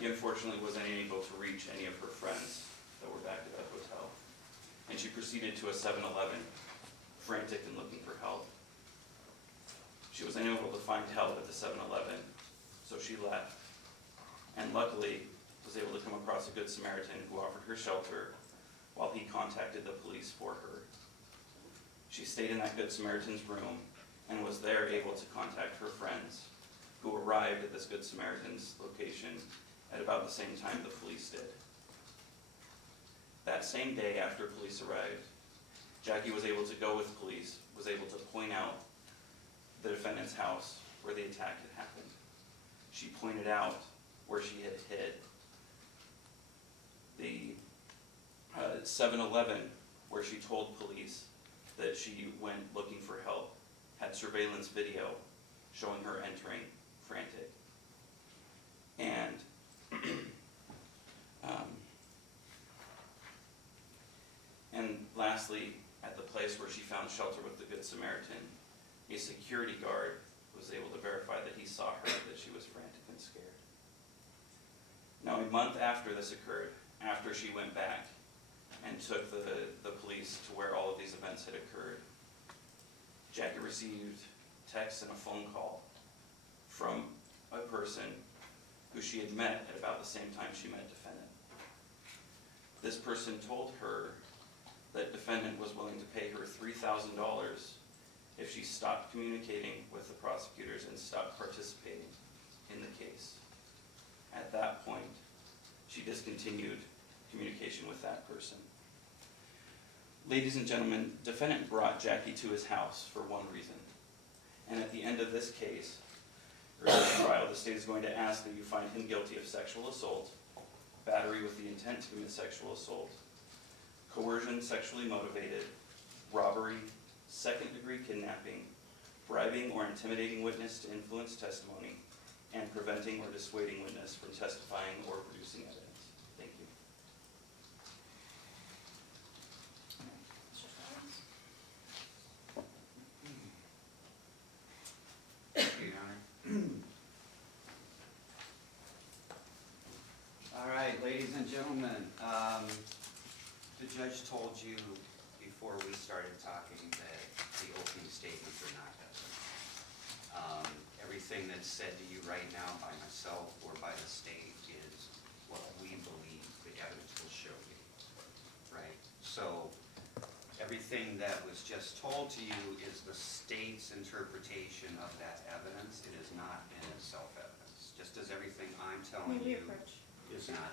Jackie unfortunately wasn't able to reach any of her friends that were back at that hotel, and she proceeded to a 7-Eleven, frantic and looking for help. She was unable to find help at the 7-Eleven, so she left, and luckily was able to come across a Good Samaritan who offered her shelter while he contacted the police for her. She stayed in that Good Samaritan's room and was there able to contact her friends, who arrived at this Good Samaritan's location at about the same time the police did. That same day after police arrived, Jackie was able to go with police, was able to point out the defendant's house where the attack had happened. She pointed out where she had hid. The 7-Eleven, where she told police that she went looking for help, had surveillance video showing her entering frantic. And and lastly, at the place where she found shelter with the Good Samaritan, a security guard was able to verify that he saw her, that she was frantic and scared. Now, a month after this occurred, after she went back and took the police to where all of these events had occurred, Jackie received text and a phone call from a person who she had met at about the same time she met defendant. This person told her that defendant was willing to pay her $3,000 if she stopped communicating with the prosecutors and stopped participating in the case. At that point, she discontinued communication with that person. Ladies and gentlemen, defendant brought Jackie to his house for one reason. And at the end of this case, or this trial, the state is going to ask that you find him guilty of sexual assault, battery with the intent to commit sexual assault, coercion sexually motivated, robbery, second-degree kidnapping, bribing or intimidating witness to influence testimony, and preventing or dissuading witness from testifying or producing evidence. Thank you. Thank you, Your Honor. All right, ladies and gentlemen, the judge told you before we started talking that the opening statements are not evidence. Everything that's said to you right now by myself or by the state is what we believe the evidence will show you, right? So everything that was just told to you is the state's interpretation of that evidence. It is not in itself evidence. Just as everything I'm telling you is not